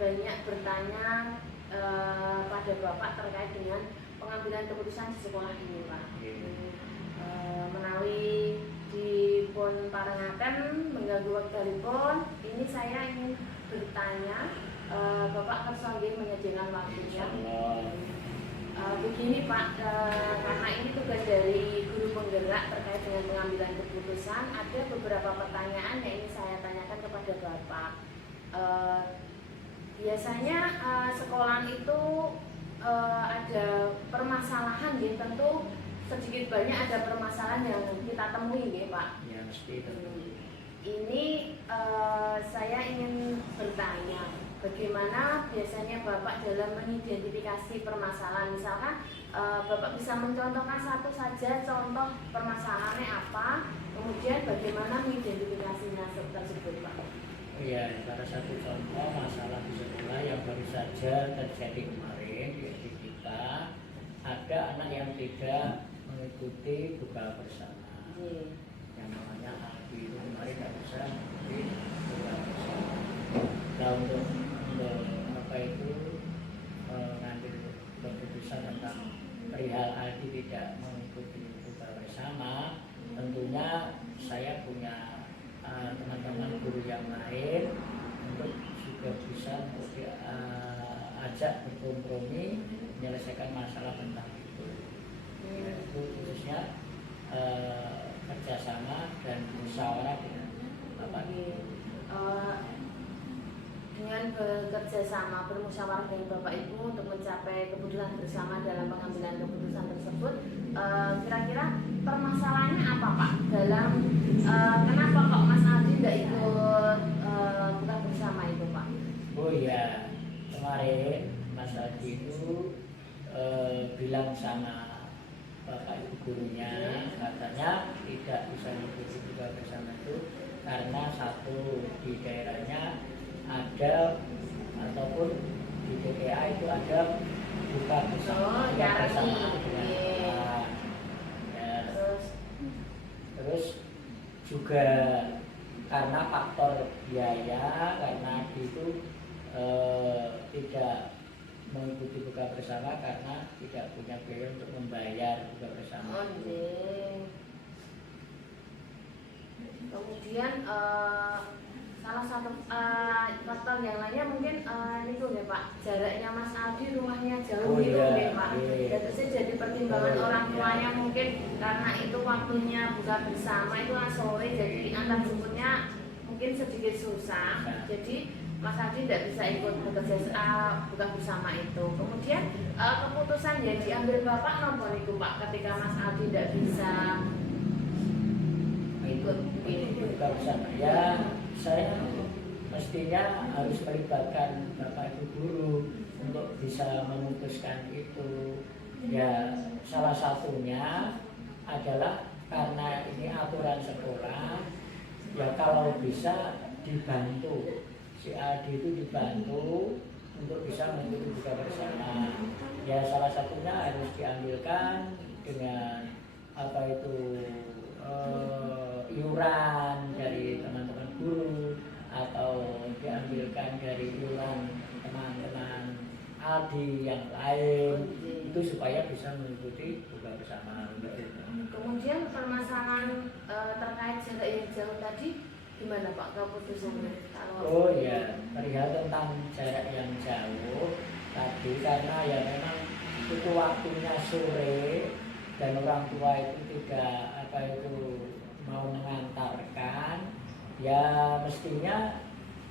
banyak bertanya pada Bapak terkait dengan pengambilan keputusan di sekolah ini, Pak. Menawi dipun parengaken mengganggu wekdalipun, ini saya ingin bertanya, Bapak kersa nggih menyediakan waktunya. Begini Pak, karena ini tugas dari guru penggerak terkait dengan pengambilan keputusan, ada beberapa pertanyaan yang ingin saya tanyakan kepada Bapak. Biasanya sekolah itu ada permasalahan, ya, tentu sedikit banyak ada permasalahan yang kita temui, ya Pak. Ya, mesti tentu. Ini saya ingin bertanya, bagaimana biasanya Bapak dalam mengidentifikasi permasalahan? Misalkan Bapak bisa mencontohkan satu saja contoh permasalahannya apa, kemudian bagaimana mengidentifikasinya tersebut, Pak? Ya, salah satu contoh masalah di sekolah yang baru saja terjadi kemarin di kita, ada anak yang tidak mengikuti buka bersama. Yang namanya Aldi itu kemarin tidak bisa mengikuti buka bersama. Nah, untuk apa itu mengambil keputusan tentang perihal Aldi tidak mengikuti buka bersama, tentunya saya punya teman-teman guru yang lain untuk juga bisa ajak berkompromi menyelesaikan masalah tentang itu. Itu khususnya kerjasama dan musyawarah dengan Bapak. Dengan bekerja sama bermusyawarah dengan Bapak Ibu untuk mencapai keputusan bersama dalam pengambilan keputusan tersebut, kira-kira permasalahannya apa Pak? Dalam kenapa kok Mas Aldi tidak ikut buka bersama itu Pak? Oh iya, kemarin Mas Aldi itu bilang sama Bapak Ibu gurunya, katanya tidak bisa mengikuti buka bersama itu karena satu di daerahnya ada ataupun di TPA itu ada buka bersama ya, terus juga karena faktor biaya, karena itu tidak mengikuti buka bersama karena tidak punya biaya untuk membayar buka bersama. Kemudian salah satu faktor yang lainnya mungkin itu ya Pak, jaraknya Mas Aldi rumahnya jauh gitu ya Pak. Dan itu jadi pertimbangan orang tuanya mungkin karena itu waktunya buka bersama itu sore, jadi antar jemputnya mungkin sedikit susah. Jadi Mas Aldi tidak bisa ikut bekerja buka bersama itu. Kemudian keputusan yang diambil Bapak nomor itu Pak ketika Mas Aldi tidak bisa ikut buka bersama. Ya, saya mestinya harus melibatkan Bapak Ibu guru untuk bisa memutuskan itu. Ya, salah satunya adalah karena ini aturan sekolah, ya kalau bisa dibantu, si Aldi itu dibantu untuk bisa mengikuti buka bersama. Ya, salah satunya harus diambilkan dengan apa itu iuran dari teman-teman guru atau diambilkan dari iuran teman-teman Aldi yang lain, itu supaya bisa mengikuti buka bersama. Kemudian permasalahan terkait jarak yang jauh tadi gimana Pak keputusannya? Oh ya, perihal tentang jarak yang jauh tadi, karena ya memang itu waktunya sore dan orang tua itu tidak mau mengantarkan, ya mestinya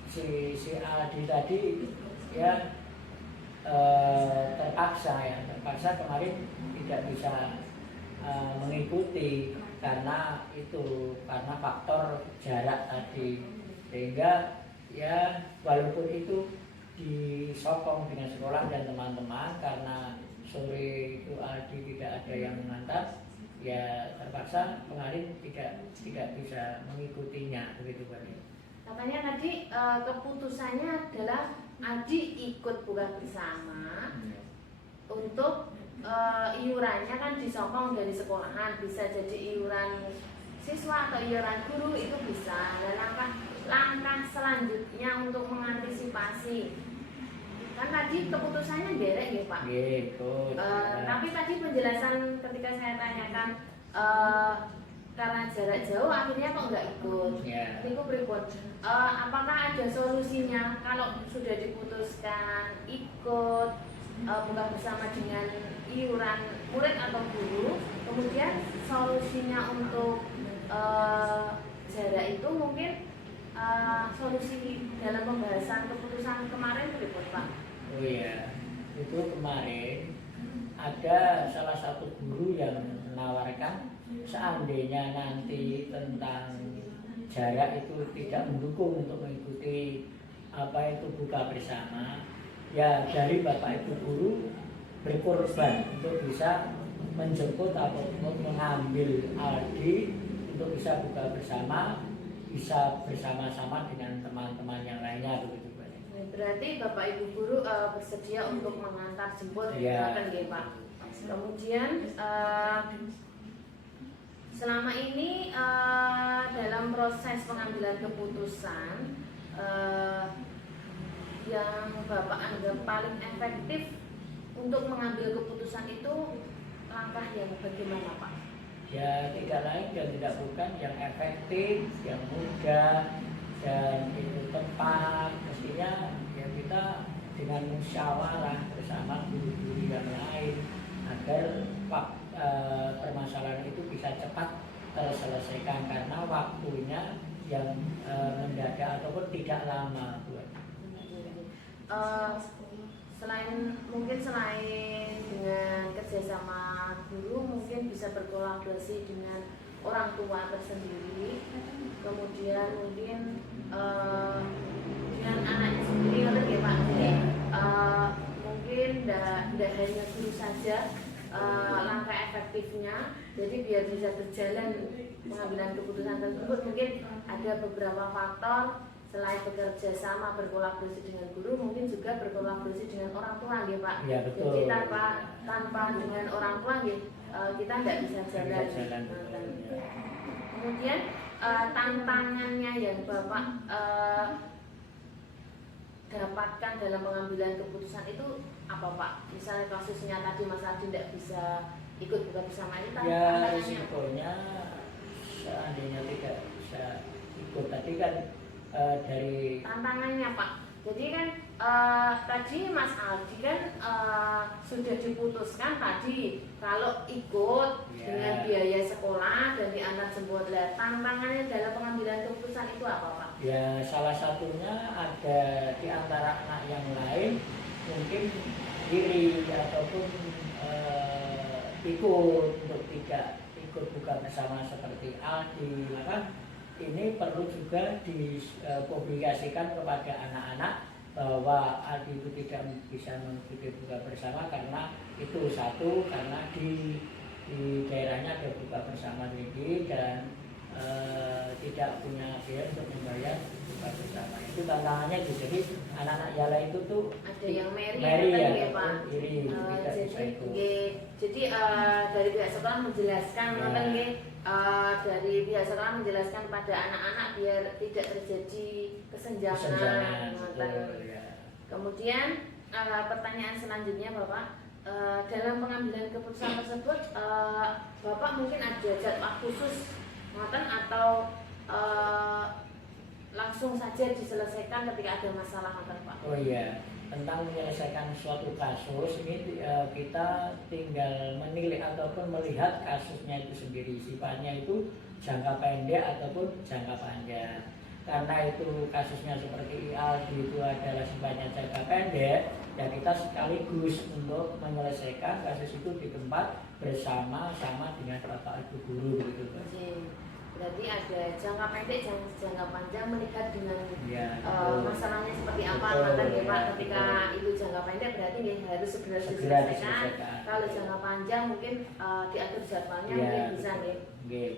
si Aldi tadi ya terpaksa kemarin tidak bisa mengikuti karena faktor jarak tadi, sehingga ya walaupun itu disokong dengan sekolah dan teman-teman karena sore itu Aldi tidak ada yang mengantar, ya terpaksa kemarin tidak bisa mengikutinya begitu Pak. Katanya tadi keputusannya adalah Aldi ikut buka bersama untuk iurannya kan disokong dari sekolahan, bisa jadi iuran siswa atau iuran guru itu bisa. Dan langkah selanjutnya untuk mengantisipasi kan tadi keputusannya derek ya Pak. Gitu. Tapi tadi penjelasan ketika saya tanyakan karena jarak jauh akhirnya kok nggak ikut. Ya. Itu pripun? Apakah ada solusinya kalau sudah diputuskan ikut buka bersama dengan iuran murid atau guru, kemudian solusinya untuk jarak itu mungkin solusi dalam pembahasan keputusan kemarin pripun Pak? Oh iya, itu kemarin ada salah satu guru yang menawarkan seandainya nanti tentang jarak itu tidak mendukung untuk mengikuti apa itu buka bersama, ya dari Bapak Ibu guru berkorban untuk bisa menjemput atau untuk mengambil Aldi untuk bisa buka bersama, bisa bersama-sama dengan teman-teman yang lainnya begitu Pak. Berarti Bapak Ibu guru bersedia untuk mengantar jemput Ya. kan ya Pak. Kemudian selama ini dalam proses pengambilan keputusan yang Bapak anggap paling efektif untuk mengambil keputusan itu langkah yang bagaimana Pak? Ya tidak lain dan tidak bukan yang efektif, yang mudah dan itu tepat. Mestinya ya kita dengan musyawarah bersama guru-guru yang lain agar permasalahan itu bisa cepat terselesaikan karena waktunya yang mendadak ataupun tidak lama buat. Selain dengan kerjasama guru, mungkin bisa berkolaborasi dengan orang tua tersendiri, kemudian mungkin dengan anaknya sendiri, ngerti ya Pak? Jadi mungkin tidak hanya guru saja langkah efektifnya, jadi biar bisa berjalan pengambilan keputusan tersebut, mungkin ada beberapa faktor. Selain bekerja sama berkolaborasi dengan guru, mungkin juga berkolaborasi dengan orang tua ya Pak. Ya, betul. Jadi tanpa dengan orang tua kita tidak bisa jalan. Kemudian tantangannya yang Bapak dapatkan dalam pengambilan keputusan itu apa Pak? Misalnya kasusnya tadi Mas Adi tidak bisa ikut buka bersama ini, ya risikonya seandainya tidak bisa ikut tadi kan dari tantangannya Pak. Jadi kan tadi Mas Aldi kan sudah diputuskan tadi kalau ikut dengan biaya sekolah dan diantar jemput. Tantangannya dalam pengambilan keputusan itu apa Pak? Ya salah satunya ada di antara anak yang lain mungkin iri ataupun ikut untuk tidak ikut buka bersama seperti Aldi, maka ini perlu juga dipublikasikan kepada anak-anak bahwa Aldi itu tidak bisa mengikuti buka bersama karena itu satu, karena di daerahnya ada buka bersama ini dan tidak punya biaya untuk membayar buka bersama. Itu tantangannya gitu. Jadi anak-anak Yala itu tuh ada yang meri ya Pak. Iri, tidak bisa ikut. Jadi dari pihak sekolah menjelaskan dari pihak sekolah menjelaskan pada anak-anak biar tidak terjadi kesenjangan. Kemudian pertanyaan selanjutnya Bapak, dalam pengambilan keputusan tersebut Bapak mungkin ada jadwal khusus atau langsung saja diselesaikan ketika ada masalah Pak? Oh iya, tentang menyelesaikan suatu kasus ini kita tinggal menilai ataupun melihat kasusnya itu sendiri, sifatnya itu jangka pendek ataupun jangka panjang. Karena itu kasusnya seperti Aldi itu adalah sifatnya jangka pendek, ya kita sekaligus untuk menyelesaikan kasus itu di tempat bersama-sama dengan Bapak Ibu guru gitu. Berarti ada jangka pendek, jangka panjang melihat dengan masalahnya seperti apa ya Pak. Ketika itu jangka pendek berarti harus segera diselesaikan. Kalau jangka panjang mungkin diatur jadwalnya mungkin bisa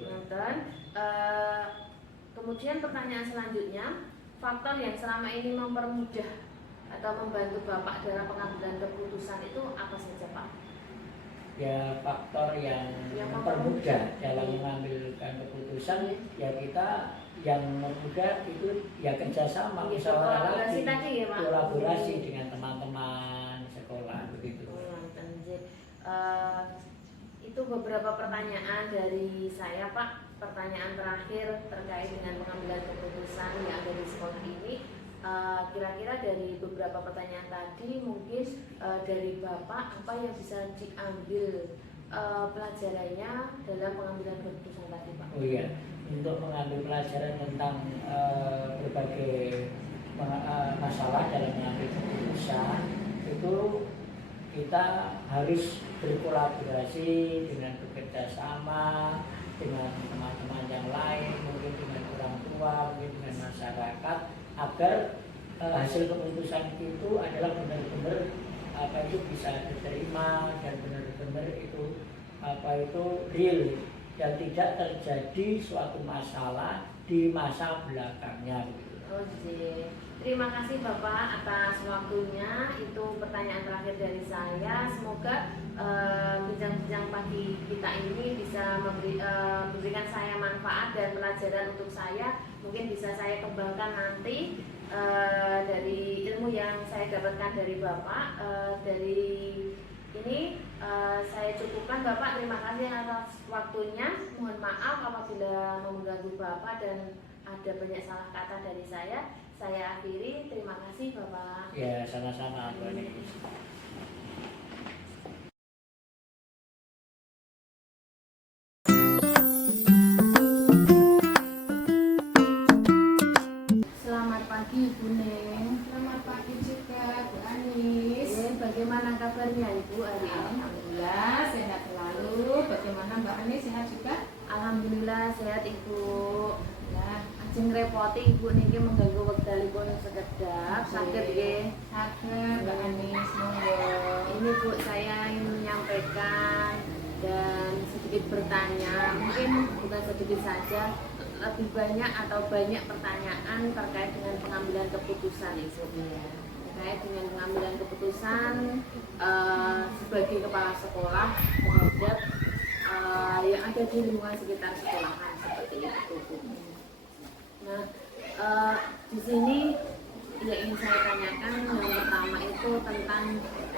nonton. Kemudian pertanyaan selanjutnya, faktor yang selama ini mempermudah atau membantu Bapak dalam pengambilan keputusan itu apa saja Pak? ya faktor yang mempermudah dalam mengambilkan keputusan, ya kita yang mempermudah itu ya kerjasama, musyawarah lagi, kolaborasi dengan teman-teman sekolah begitu. Itu beberapa pertanyaan dari saya, Pak. Pertanyaan terakhir terkait dengan pengambilan keputusan yang ada di sekolah ini. Kira-kira dari beberapa pertanyaan tadi mungkin dari Bapak apa yang bisa diambil pelajarannya dalam pengambilan keputusan tadi, Pak? Oh iya, untuk mengambil pelajaran tentang berbagai masalah dalam mengambil keputusan itu kita harus berkolaborasi dengan bekerja sama dengan teman-teman yang lain, mungkin dengan orang tua, mungkin dengan masyarakat, agar hasil keputusan itu adalah benar-benar itu bisa diterima dan benar-benar itu real dan tidak terjadi suatu masalah di masa belakangnya. Oke, terima kasih Bapak atas waktunya. Itu pertanyaan terakhir dari saya. Semoga bincang-bincang pagi kita ini bisa memberikan saya manfaat dan pelajaran untuk saya. Mungkin bisa saya kembangkan nanti dari ilmu yang saya dapatkan dari Bapak. Dari ini saya cukupkan, Bapak. Terima kasih atas waktunya. Mohon maaf apabila mengganggu Bapak dan ada banyak salah kata dari saya. Saya akhiri. Terima kasih Bapak. Ya, sama-sama Bu Anis. Selamat pagi Ibu Neng. Selamat pagi juga Bu Anis. Bagaimana kabarnya Ibu hari ini? Alhamdulillah sehat selalu. Bagaimana Mbak Anis, sehat juga? Alhamdulillah sehat Ibu. Ya, Ajeng repoti Ibu niki mengganggu wekdalipun sekedap. Sakit nggih. sakit Mbak Anis, monggo. Ini Bu, saya ingin menyampaikan dan sedikit bertanya. Mungkin bukan sedikit saja, lebih banyak atau banyak pertanyaan terkait dengan pengambilan keputusan Ibu. Terkait dengan pengambilan keputusan sebagai kepala sekolah terhadap yang ada di lingkungan sekitar sekolahan seperti itu Bu. Nah, di sini yang ingin saya tanyakan yang pertama itu tentang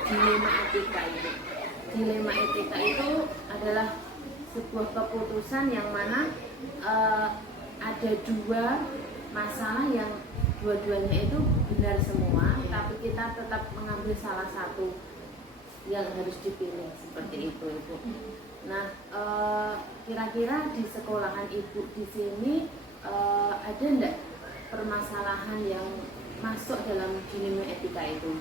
dilema etika itu. Dilema etika itu adalah sebuah keputusan yang mana ada dua masalah yang dua-duanya itu benar semua, tapi kita tetap mengambil salah satu yang harus dipilih seperti itu Ibu. Nah, kira-kira di sekolahan Ibu di sini ada enggak permasalahan yang masuk dalam dilema etika itu?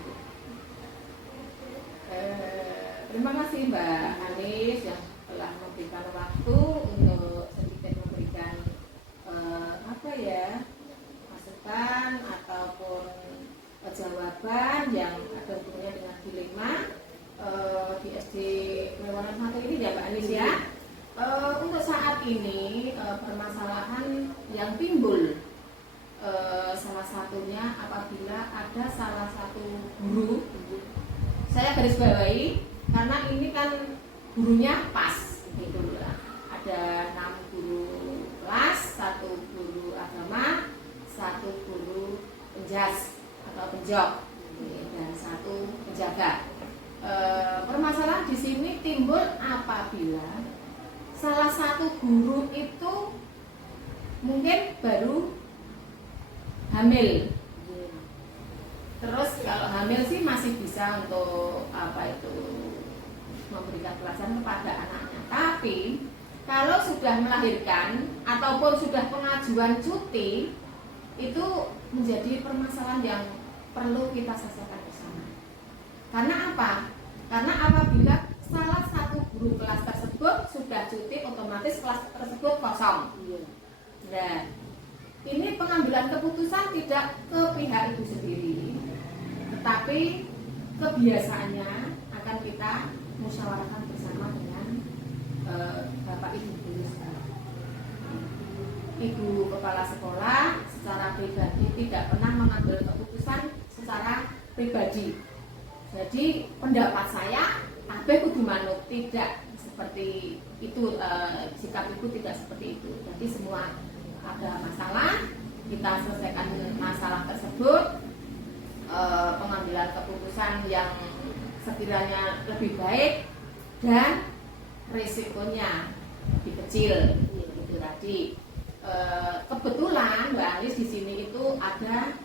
Terima kasih Mbak Anis yang telah memberikan waktu untuk sedikit memberikan masukan ataupun jawaban yang ada hubungannya dengan dilema di SD Kemewanan 1 ini ya Mbak Anis ya. Untuk saat ini permasalahan yang timbul salah satunya apabila ada salah satu guru, saya garis bawahi karena ini kan gurunya pas gitu lah. Ada 6 guru kelas, 1 guru agama, 1 guru penjas atau penjok dan 1 penjaga. Permasalahan di sini timbul apabila salah satu guru itu mungkin baru hamil. Terus kalau hamil sih masih bisa untuk memberikan pelajaran kepada anaknya. Tapi kalau sudah melahirkan ataupun sudah pengajuan cuti, itu menjadi permasalahan yang perlu kita selesaikan bersama. Karena apa? Karena apabila salah satu guru kelas tersebut sudah cuti, otomatis kelas tersebut kosong. Nah, ini pengambilan keputusan tidak ke pihak itu sendiri, tetapi kebiasaannya akan kita musyawarahkan bersama dengan Bapak Ibu guru sekolah. Ibu kepala sekolah secara pribadi tidak pernah mengambil keputusan secara pribadi. Jadi pendapat saya kabeh kudu manut, tidak seperti itu, sikap ibu tidak seperti itu. Jadi semua ada masalah, kita selesaikan masalah tersebut, pengambilan keputusan yang sekiranya lebih baik dan risikonya lebih kecil, gitu tadi. Kebetulan Mbak Anis di sini itu ada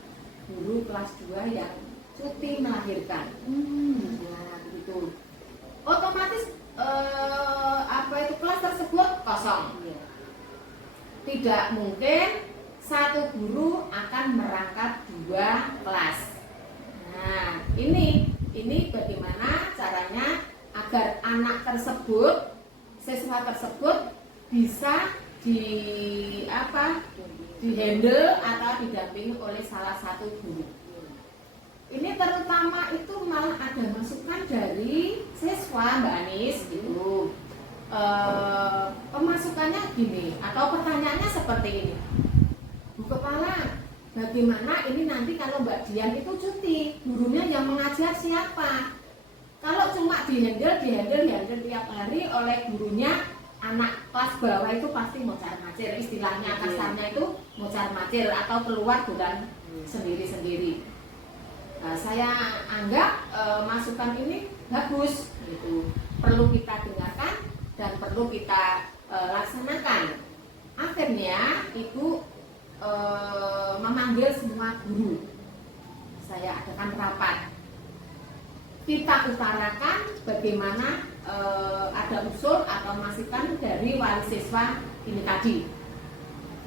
guru kelas 2 yang cuti melahirkan. Nah, begitu. Otomatis kelas tersebut kosong. Tidak mungkin satu guru akan merangkap 2 kelas. Nah, ini bagaimana caranya agar anak tersebut, siswa tersebut bisa dihandle atau didampingi oleh salah satu guru. Ini terutama itu malah ada masukan dari siswa Mbak Anis gitu. Pemasukannya gini atau pertanyaannya seperti ini. Bu Kepala, bagaimana ini nanti kalau Mbak Dian itu cuti, gurunya yang mengajar siapa? Kalau cuma dihandle tiap hari oleh gurunya, anak kelas bawah itu pasti mocar-macir, istilahnya kasarnya itu mocar-macir atau keluar bukan sendiri-sendiri. Nah, saya anggap masukan ini bagus, gitu. Perlu kita dengarkan dan perlu kita laksanakan. Akhirnya ibu memanggil semua guru. Saya adakan rapat. Kita utarakan bagaimana ada usul atau masukan dari wali siswa ini tadi.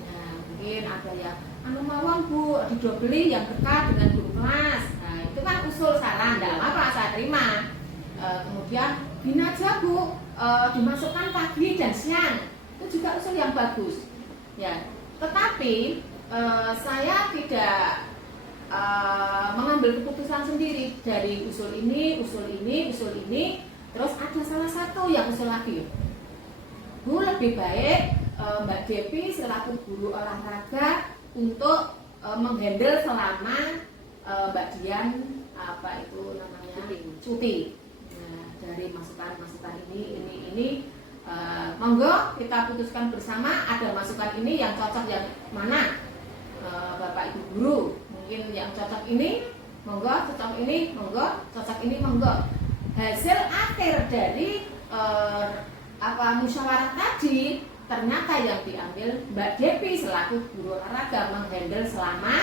Nah, mungkin ada yang mawon Bu didobeli yang dekat dengan guru kelas. Nah, itu kan usul saran, tidak apa saya terima. Kemudian gini aja Bu, dimasukkan pagi dan siang, itu juga usul yang bagus. Ya, tetapi saya tidak mengambil keputusan sendiri dari usul ini, terus ada salah satu yang usul lagi. Bu, lebih baik Mbak Depi selaku guru olahraga untuk menghandle selama Mbak Dian cuti. Nah, dari masukan ini monggo kita putuskan bersama, ada masukan ini yang cocok yang mana, Bapak Ibu guru mungkin yang cocok ini monggo, cocok ini monggo, cocok ini monggo. Hasil akhir dari musyawarah tadi ternyata yang diambil Mbak Depi selaku guru olahraga menghandle selama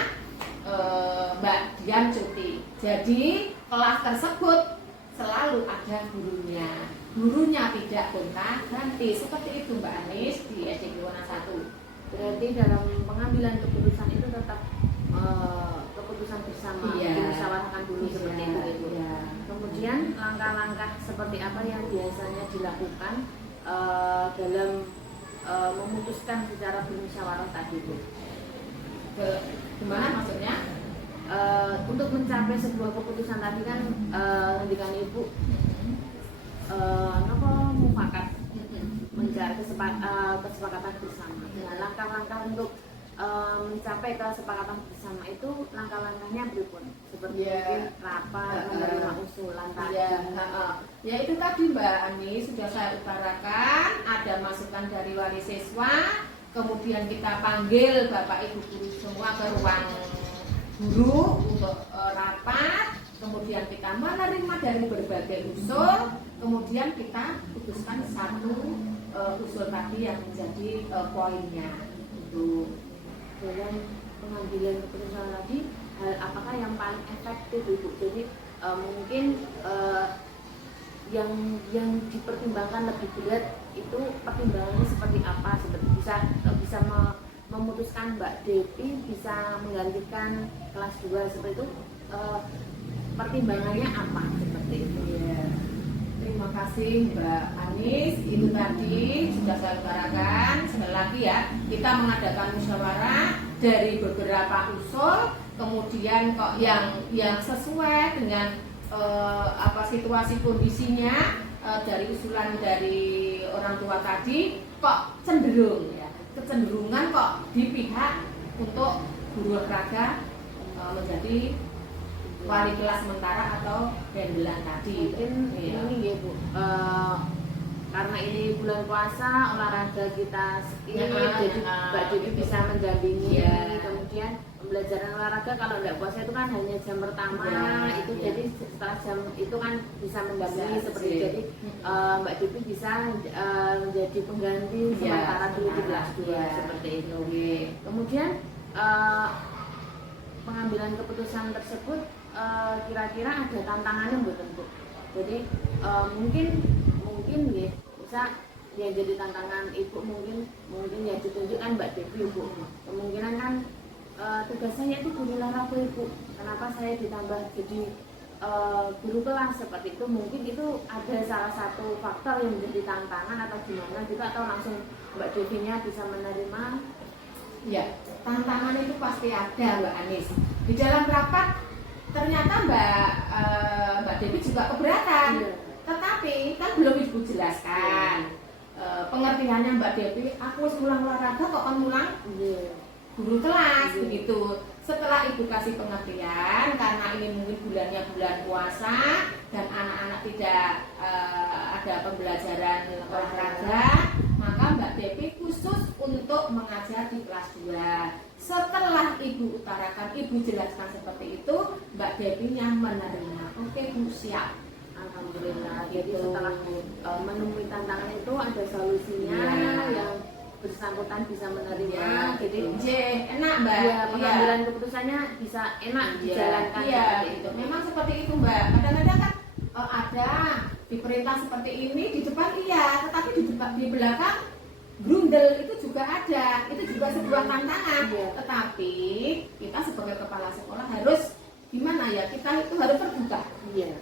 Mbak Dian cuti. Jadi kelas tersebut selalu ada gurunya tidak gonta-ganti, seperti itu Mbak Anis di SD Wona 1. Berarti dalam pengambilan keputusan itu tetap keputusan bersama, dimusyawarahkan dulu seperti itu. Kemudian langkah-langkah seperti apa yang biasanya dilakukan dalam memutuskan secara bermusyawarah tadi Bu? Gimana maksudnya? Untuk mencapai sebuah keputusan tadi kan dengan Ibu mufakat mencari kesepakatan bersama. Nah, langkah-langkah untuk mencapai kesepakatan bersama itu langkah-langkahnya berikut seperti mungkin rapat, menerima usulan tadi. Ya itu tadi Mbak Ani sudah saya utarakan, ada masukan dari wali siswa, kemudian kita panggil Bapak Ibu guru semua ke ruang guru untuk rapat, kemudian kita menerima dari berbagai usul, kemudian kita putuskan satu usul tadi yang menjadi poinnya. Itu dalam pengambilan keputusan tadi, hal apakah yang paling efektif Ibu? Jadi mungkin yang dipertimbangkan lebih berat itu pertimbangannya seperti apa? Seperti bisa memutuskan Mbak Depi bisa menggantikan kelas 2 seperti itu, pertimbangannya apa seperti itu? Ya. Terima kasih Mbak Anis, itu tadi sudah saya utarakan. Sekali lagi ya, kita mengadakan musyawarah dari beberapa usul, kemudian kok yang sesuai dengan situasi kondisinya dari usulan dari orang tua tadi kok cenderung ya, kecenderungan kok di pihak untuk guru olahraga menjadi wali kelas sementara atau handelan tadi. Mungkin Iya. ini ya Bu, karena ini bulan puasa, olahraga kita ini jadi Mbak Dewi bisa mendampingi. Iya. Kemudian pembelajaran olahraga kalau nggak puasa itu kan hanya jam pertama, Iya, itu iya. jadi setelah jam itu kan bisa mendampingi Bisa, seperti iya. jadi Mbak Dewi bisa menjadi pengganti Iya, sementara dulu di kelas 2 iya. seperti itu. Oke. Kemudian pengambilan keputusan tersebut kira-kira ada tantangannya Bu tentu. Jadi mungkin ya bisa yang jadi tantangan ibu mungkin ya ditunjukkan Mbak Devi Bu. Kemungkinan kan tugas saya itu guru olahraga Ibu. Kenapa saya ditambah jadi guru kelas seperti itu? Mungkin itu ada salah satu faktor yang menjadi tantangan atau gimana gitu, atau langsung Mbak Devinya bisa menerima. Ya, tantangan itu pasti ada Mbak Anis. Di dalam rapat ternyata Mbak Devi juga keberatan. Iya. Tetapi kan belum Ibu jelaskan pengertiannya Mbak Devi. Aku harus ngulang olahraga kok kan ngulang Iya. guru kelas Iya. begitu. Setelah Ibu kasih pengertian, karena ini mungkin bulannya bulan puasa dan anak-anak tidak ada pembelajaran olahraga, maka Mbak Devi khusus untuk mengajar di kelas 2. Setelah Ibu utarakan, Ibu jelaskan seperti itu, Mbak Devi-nya menerima. Oke Bu, siap. Alhamdulillah. Jadi Gitu. setelah menemui tantangan itu ada solusinya Iya. yang bersangkutan bisa menerima. Ya, Jadi J, enak Mbak. ya, pengambilan keputusannya bisa enak dijalankan. Iya, seperti gitu. itu. Memang seperti itu Mbak. Kadang-kadang kan ada diperintah seperti ini di depan iya, tetapi di belakang grundel itu juga ada. Itu juga sebuah tantangan. Iya. Tetapi kita sebagai kepala sekolah harus gimana ya? Kita itu harus terbuka. Iya.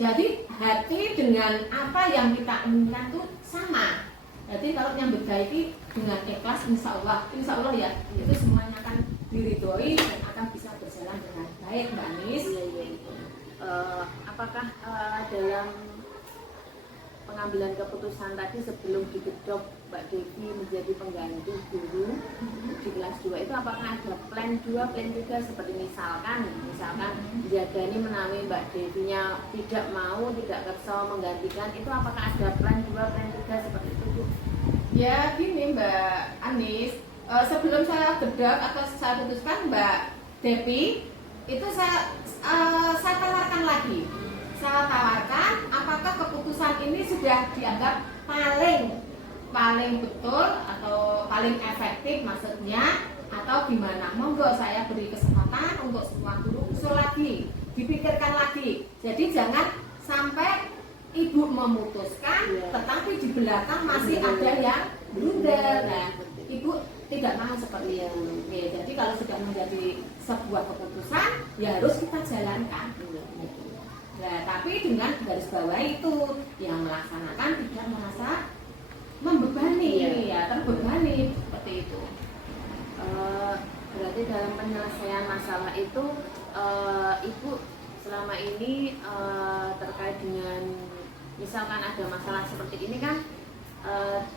Jadi hati dengan apa yang kita inginkan itu sama. Jadi kalau yang berbaiki dengan ikhlas, insya Allah ya itu semuanya akan diridhoi dan akan bisa berjalan dengan baik Mbak Anis. Iya, iya. Apakah dalam pengambilan keputusan tadi sebelum digedok Mbak Devi menjadi pengganti guru di kelas 2 itu apakah ada plan 2, plan 3 seperti misalkan Jagani menawi Mbak Devinya tidak mau, tidak kerso menggantikan, itu apakah ada plan 2, plan 3 seperti itu Bu? Ya gini Mbak Anis, sebelum saya gedok atau saya putuskan Mbak Devi itu saya tawarkan lagi. Saya tawarkan apakah keputusan ini sudah dianggap paling betul atau paling efektif maksudnya, atau gimana. Monggo saya beri kesempatan untuk semua guru usul lagi, dipikirkan lagi. Jadi jangan sampai Ibu memutuskan tetapi di belakang masih ada yang blunder. Nah, Ibu tidak mau seperti itu. Ya, jadi kalau sudah menjadi sebuah keputusan ya harus kita jalankan. Nah, tapi dengan garis bawah itu yang melaksanakan tidak merasa membebani, ya terbebani seperti itu. Berarti dalam penyelesaian masalah itu Ibu selama ini terkait dengan misalkan ada masalah seperti ini kan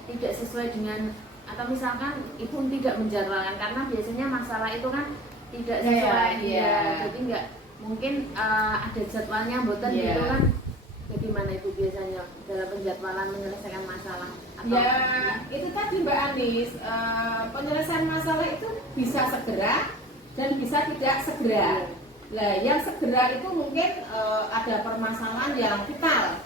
tidak sesuai dengan, atau misalkan Ibu tidak menjadwalkan karena biasanya masalah itu kan tidak sesuai, jadi nggak mungkin ada jadwalnya mboten gitu kan. Bagaimana Ibu biasanya dalam penjadwalan menyelesaikan masalah? Atau Ya, itu tadi Mbak Anis, penyelesaian masalah itu bisa segera dan bisa tidak segera. Nah, yang segera itu mungkin ada permasalahan yang vital,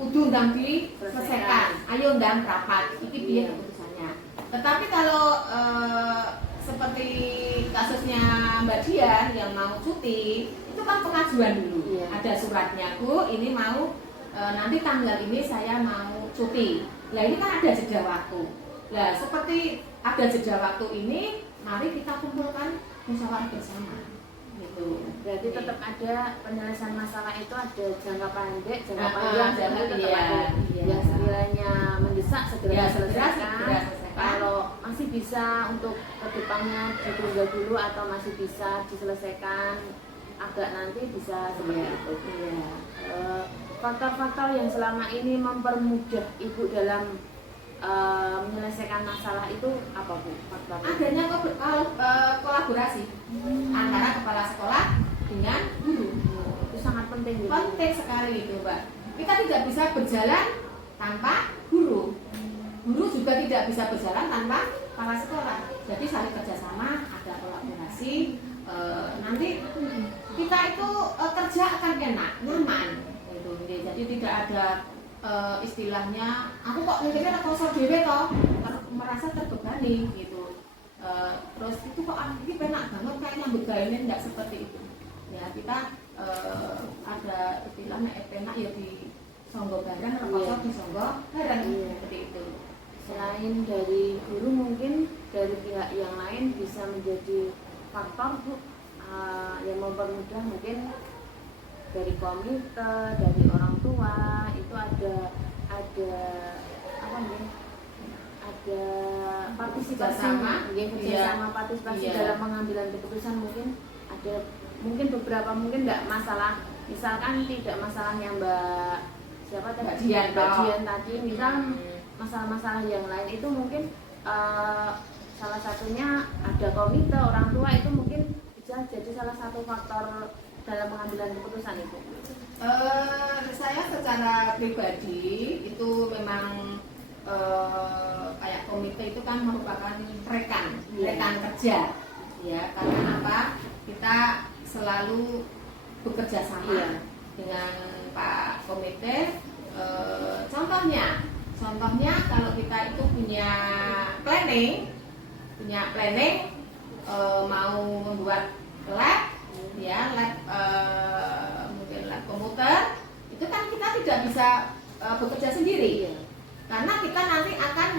kudu ndang diselesaikan. Ayo ndang rapat, iki piye keputusannya. Tetapi kalau seperti kasusnya Mbak Dian yang mau cuti, itu kan pengajuan dulu. Ada suratnya, Bu, ini mau nanti tanggal ini saya mau cuti. Nah, ini kan ada jeda waktu. Nah, seperti ada jeda waktu ini, mari kita kumpulkan musyawarah bersama. Gitu. berarti tetap ada penyelesaian masalah itu ada jangka pendek, jangka Ah, panjang, jangka jadi tetap iya, ada iya. yang sekiranya mendesak segera Ya, diselesaikan. segera selesaikan. Kalau masih bisa untuk kedepannya ditunda dulu atau masih bisa diselesaikan agak nanti bisa seperti Iya, itu. iya. Faktor-faktor yang selama ini mempermudah Ibu dalam menyelesaikan masalah itu apa Bu? Faktornya? Adanya kolaborasi antara kepala sekolah dengan guru. penting gitu. Penting sekali itu, Mbak. Kita tidak bisa berjalan tanpa guru. Guru juga tidak bisa berjalan tanpa kepala sekolah. Jadi saling kerjasama, ada kolaborasi. Nanti kita itu kerja akan enak, nyaman. Gitu. Jadi tidak ada istilahnya aku kok mikirnya kosong dewe toh, merasa terbebani gitu. Terus itu kok ini penak banget kayaknya begainnya enggak seperti itu. Ya kita ada istilahnya penak ya di songgo bareng, rekoso di songgo bareng seperti itu. Selain dari guru mungkin dari pihak yang lain bisa menjadi faktor Bu yang mempermudah mungkin dari komite, dari orang tua itu ada apa nih? Ada partisipasi kerjasama partisipasi dalam pengambilan keputusan mungkin ada mungkin beberapa mungkin nggak masalah misalkan tidak masalahnya Mbak siapa tadi Mbak Dian tadi misal masalah-masalah yang lain itu mungkin salah satunya ada komite orang tua itu mungkin bisa jadi salah satu faktor dalam pengambilan keputusan itu. Saya secara pribadi itu memang kayak komite itu kan merupakan rekan kerja ya, karena apa, kita selalu bekerja sama dengan Pak Komite. Contohnya kalau kita itu punya planning mau membuat lab ya, mungkin lab komputer, itu kan kita tidak bisa bekerja sendiri. Karena kita nanti akan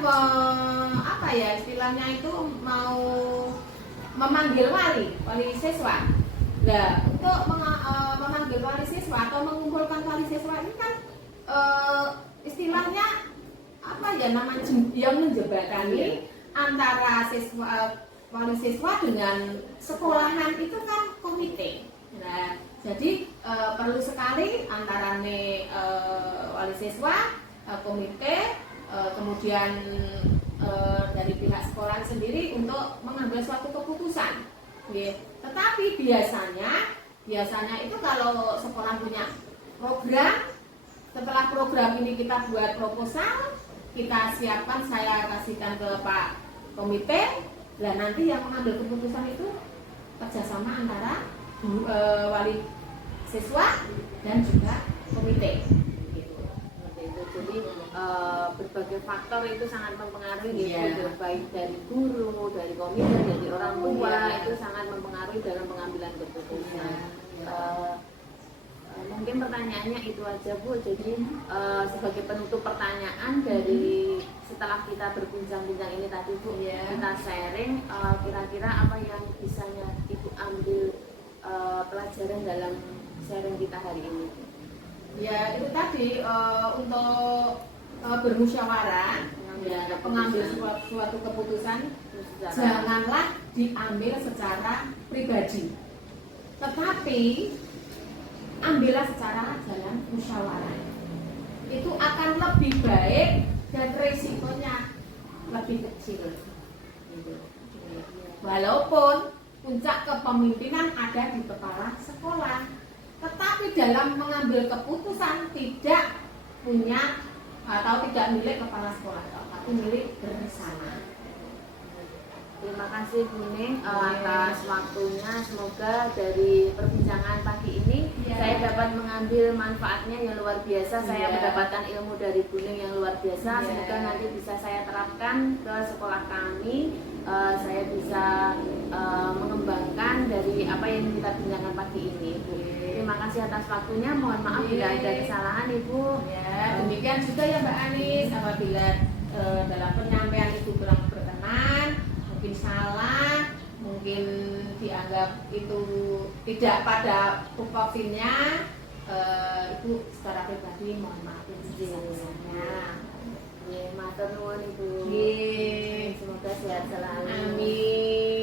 istilahnya itu mau memanggil wali siswa. Nah, untuk memanggil wali siswa atau mengumpulkan wali siswa ini kan istilahnya namanya yang menjembatani antara wali siswa dengan sekolahan itu kan komite. Nah, jadi perlu sekali antara wali siswa, komite, kemudian dari pihak sekolah sendiri untuk mengambil suatu keputusan. Tetapi biasanya itu kalau sekolah punya program, setelah program ini kita buat proposal, kita siapkan, saya kasihkan ke Pak Komite, dan nanti yang mengambil keputusan itu kerjasama antara wali siswa dan juga komite. Jadi berbagai faktor itu sangat mempengaruhi baik dari guru, dari komite, dari orang tua itu sangat mempengaruhi dalam pengambilan keputusan. Mungkin pertanyaannya itu aja Bu. Jadi sebagai penutup pertanyaan dari setelah kita berbincang-bincang ini tadi Bu, kita sharing kira-kira apa yang bisanya Ibu ambil pelajaran dalam sharing kita hari ini. Ya itu tadi untuk bermusyawarah, pengambil suatu keputusan janganlah diambil secara pribadi, tetapi ambillah secara jalan musyawarah. Itu akan lebih baik dan risikonya lebih kecil. Walaupun puncak kepemimpinan ada di kepala sekolah, tetapi dalam mengambil keputusan tidak punya atau tidak milik kepala sekolah, tapi milik bersama. Terima kasih Bu Ning atas waktunya. Semoga dari perbincangan pagi ini saya dapat mengambil manfaatnya yang luar biasa. Saya mendapatkan ilmu dari Bu Ning yang luar biasa. Semoga nanti bisa saya terapkan ke sekolah kami. Saya bisa mengembangkan dari apa yang kita bincangkan pagi ini, Bu. Terima kasih atas waktunya. Mohon maaf bila ada kesalahan, Ibu. Demikian juga ya Mbak Anis, apabila dalam penyampaian itu kurang berkenan, mungkin salah, mungkin dianggap itu tidak pada tupoksinya, Ibu secara pribadi mohon maaf yang sebesar-besarnya. Matur nuwun Ibu. Nggih. Semoga sehat selalu. Amin.